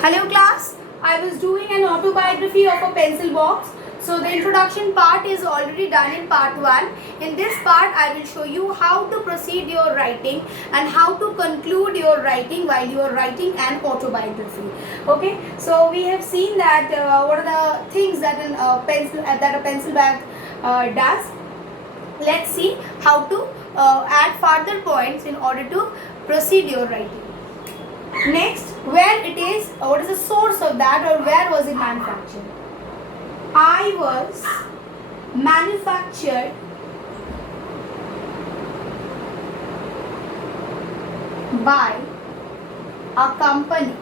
Hello class, I was doing an autobiography of a pencil box. So the introduction part is already done in part 1. In this part I will show you how to proceed your writing and how to conclude your writing while you are writing an autobiography. Okay, so we have seen that what are the things that a pencil bag does. Let's see how to add further points in order to proceed your writing. Next, where it is, what is the source of that, or where was it manufactured? I was manufactured by a company.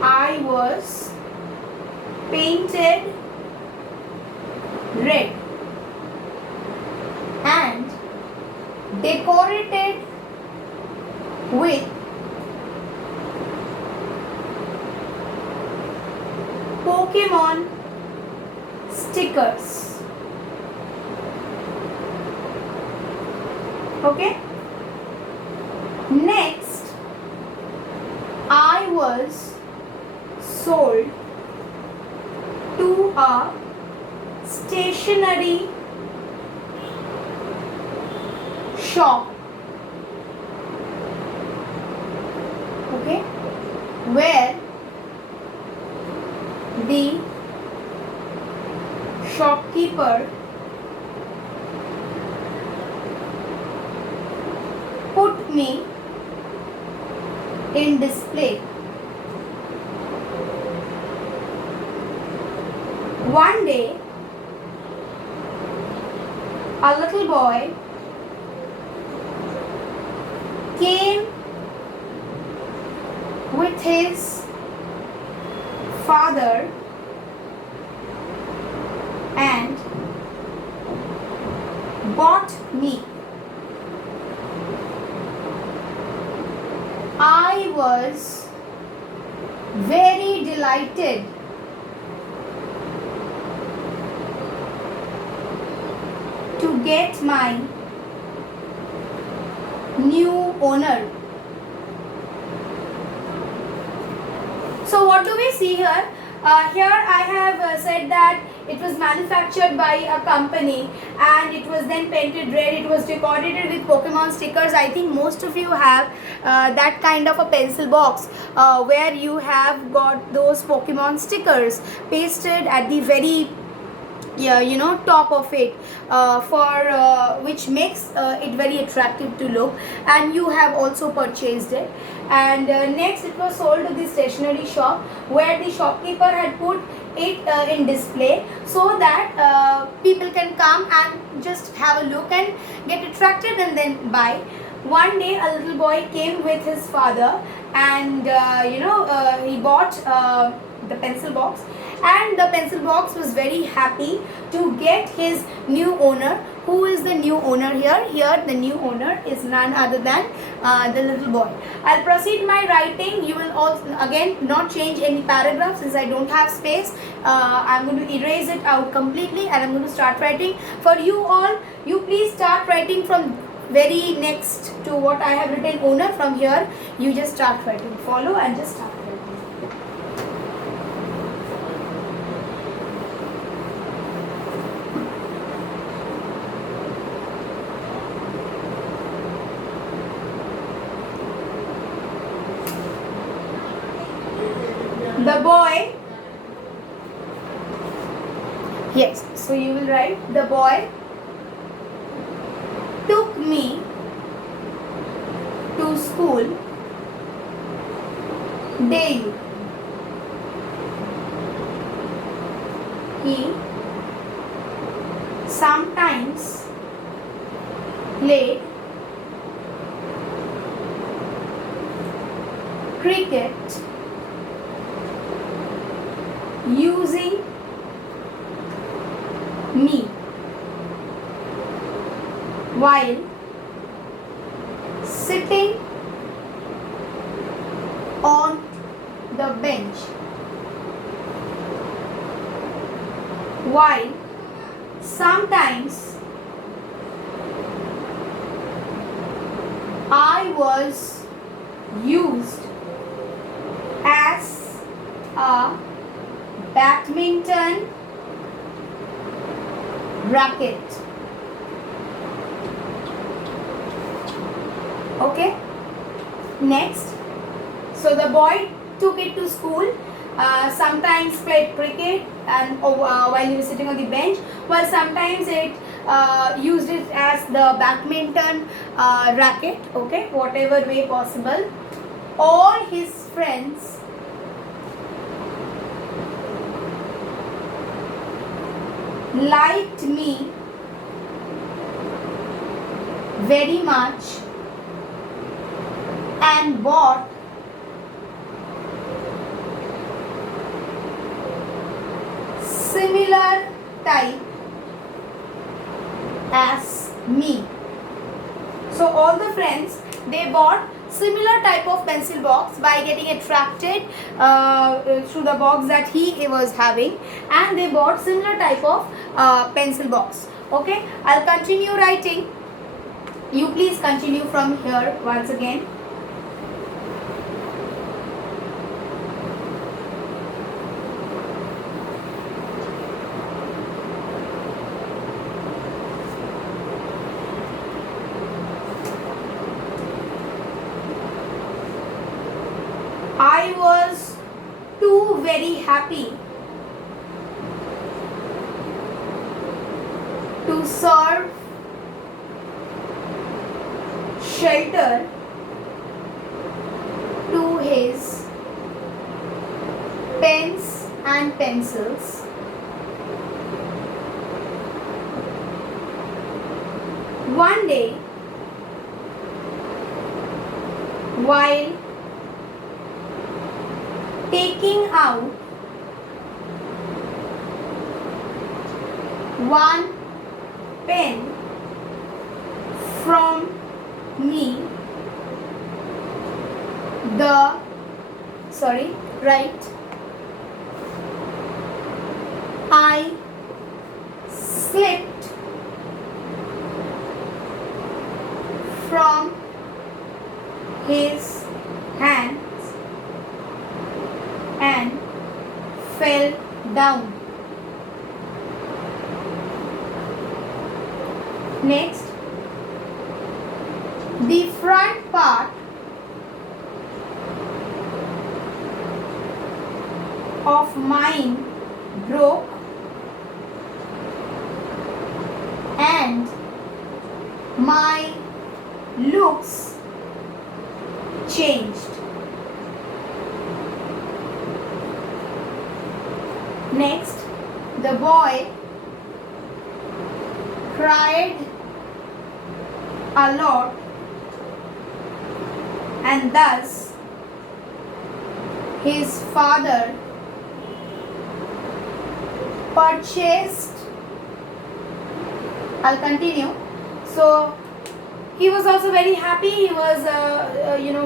I was painted red and decorated with Pokemon stickers. Okay. Next, I was sold to a stationery shop. Okay, where the shopkeeper put me in display. One day, a little boy came with his father and bought me. I was very delighted to get my new owner. So what do we see here? Here I have said that it was manufactured by a company and it was then painted red. It was decorated with Pokemon stickers. I think most of you have that kind of a pencil box where you have got those Pokemon stickers pasted at the very top of it which makes it very attractive to look, and you have also purchased it. And next, it was sold to the stationery shop where the shopkeeper had put it in display so that people can come and just have a look and get attracted and then buy. One day a little boy came with his father and he bought the pencil box, and the pencil box was very happy to get his new owner. Who is the new owner here? Here the new owner is none other than the little boy. I'll proceed my writing. You will also again not change any paragraph since I don't have space. I'm going to erase it out completely and I'm going to start writing. For you all, you please start writing from very next to what I have written, owner. From here you just start writing. Follow and just start writing. The boy, yes, so you will write, the boy took me to school daily. He sometimes played cricket using me while sitting on the bench. While sometimes I was used as a badminton racket. Okay. Next, so the boy took it to school. Sometimes played cricket and while he was sitting on the bench, while sometimes it used it as the badminton racket. Okay, whatever way possible. All his friends liked me very much and bought similar type as me. So all the friends, they bought similar type of pencil box by getting attracted through the box that he was having, and they bought similar type of pencil box. Okay, I'll continue writing. You please continue from here once again. I was too very happy to serve shelter to his pens and pencils. One day, while taking out one pen from me, I slipped from his hands and fell down. Next, the front part of mine broke and my looks changed. Next, the boy cried a lot, and thus his father purchased. I'll continue. So he was also very happy. He was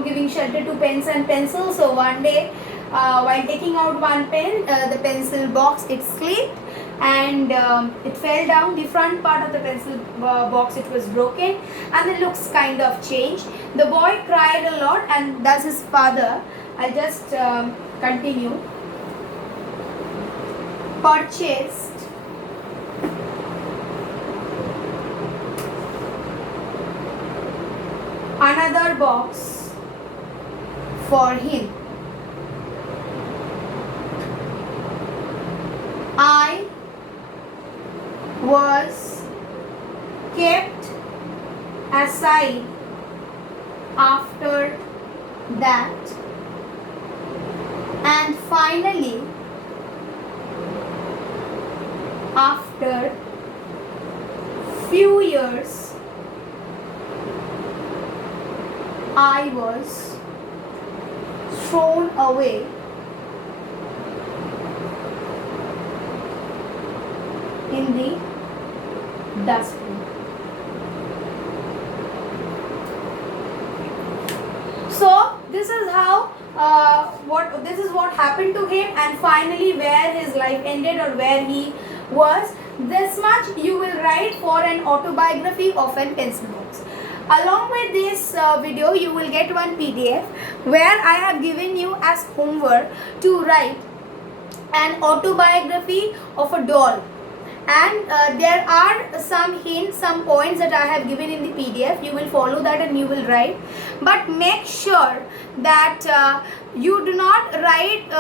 giving shelter to pens and pencils. So one day, while taking out one pen, the pencil box, it slipped and it fell down. The front part of the pencil box, it was broken, and the looks kind of changed. The boy cried a lot, and thus his father, I'll just continue, purchased another box for him. I was kept aside after that, and finally, after few years, I was thrown away in the dustbin. So this is how this is what happened to him, and finally where his life ended or where he was. This much you will write for an autobiography of an pencil box. Along with this video, you will get one PDF where I have given you as homework to write an autobiography of a doll, and there are some hints, some points that I have given in the PDF. You will follow that and you will write, but make sure that you do not write,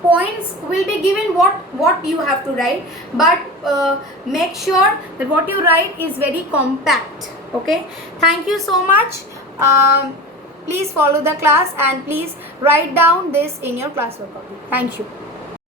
points will be given what you have to write, but make sure that what you write is very compact. Okay, thank you so much. Please follow the class and please write down this in your classwork copy. Thank you.